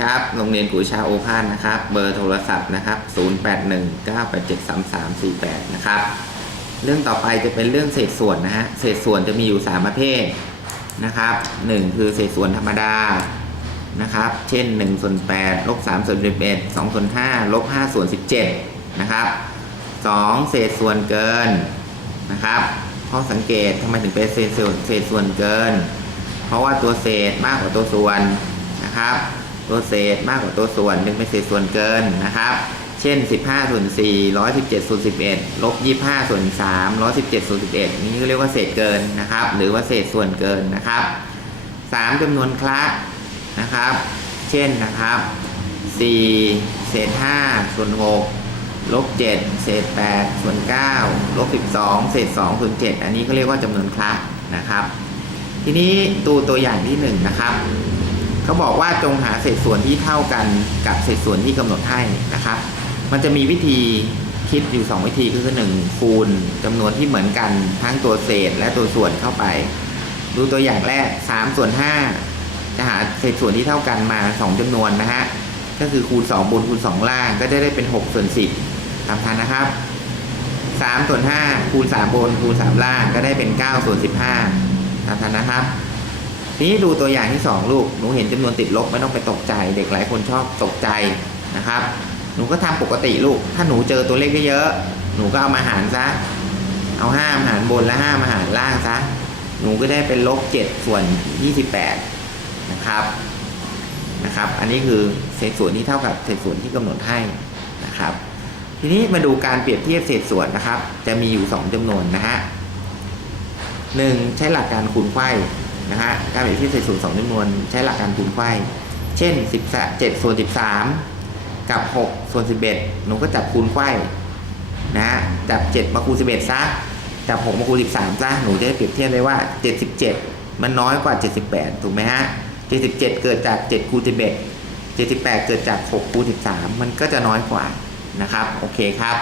ครับโรงเรียนกุยชาโอภาสนะครับ เบอร์โทรศัพท์นะครับ 0819873348 นะครับ เรื่องต่อไปจะเป็นเรื่องเศษส่วนนะฮะ เศษส่วนจะมีอยู่ 3 ประเภทนะครับ 1 คือเศษส่วนธรรมดา นะครับ เช่น1ส่วน8ลบ3ส่วน11 2ส่วน5ลบ5ส่วน17 นะครับ 2 เศษส่วนเกิน นะครับข้อสังเกตทำไมถึงเป็นเศษส่วนเศษส่วนเกิน เพราะว่าตัวเศษมากกว่าตัวส่วนนะครับ ตัวเศษมากกว่าตัวส่วนจึงเป็นเศษส่วนเกินนะครับ เช่น 15ส่วน4 117ส่วน11 ลบ 25ส่วน3 117ส่วน11 นี่ก็เรียกว่าเศษเกินนะครับ หรือว่าเศษส่วนเกินนะครับ 3จำนวนคละนะครับ เช่นนะครับ4เศษ5ส่วน6ลบ7เศษ8ส่วน9ลบ12เศษ2ส่วน7อันนี้ก็เรียกว่าจำนวนคละนะครับ ทีนี้ตัวตัวอย่างที่1นะครับ เขาบอกว่าจงหาเศษส่วนที่เท่ากันกับเศษส่วนที่กำหนดให้นะครับ มันจะมีวิธีคิดอยู่ 2 วิธีก็คือ1คูณจำนวนที่เหมือนกันทั้งตัวเศษและตัวส่วนเข้าไป ดูตัวอย่างแรก3ส่วน5จะหาเศษส่วนที่เท่ากันมา 2จำนวนนะฮะก็คือคูณ2บนคูณ2 ล่างก็จะได้เป็น6ส่วน10ตามทันนะครับ3ส่วน5คูณ3บนคูณ3ล่างก็ได้เป็น9ส่วน15ตามทันนะครับ ทีนี้ดูตัวอย่างที่ 2 ลูก หนูเห็นจำนวนติดลบไม่ต้องไปตกใจ เด็กหลายคนชอบตกใจนะครับ หนูก็ทำปกติลูก ถ้าหนูเจอตัวเลขเยอะๆหนูก็เอามาหารซะ เอา5มาหารบนและ5มาหารล่างซะ หนูก็ได้เป็นลบ7ส่วน28นะครับ นะครับ อันนี้คือเศษส่วนที่เท่ากับเศษส่วนที่กำหนดให้นะครับ ทีนี้มาดูการเปรียบเทียบเศษส่วนนะครับ จะมีอยู่ 2จำนวนนะฮะหนึ่งใช้หลักการคูณไขว้ นะฮะการเปรียบเทียบเศษส่วน2จำนวนใช้หลักการคูณไขว้เช่น17ส่วน13 กับ 6 ส่วน 11 หนูก็จับคูณไข้นะฮะจับ 7 มาคูณ 11 ซะ จับ 6 มาคูณ 13 ซะ หนูจะได้เปรียบเทียบได้ว่า 77 มันน้อยกว่า 78 ถูกไหมฮะ 77 เกิดจาก 7 คูณ 11 78 เกิดจาก 6 คูณ 13 มันก็จะน้อยกว่านะครับ โอเคครับ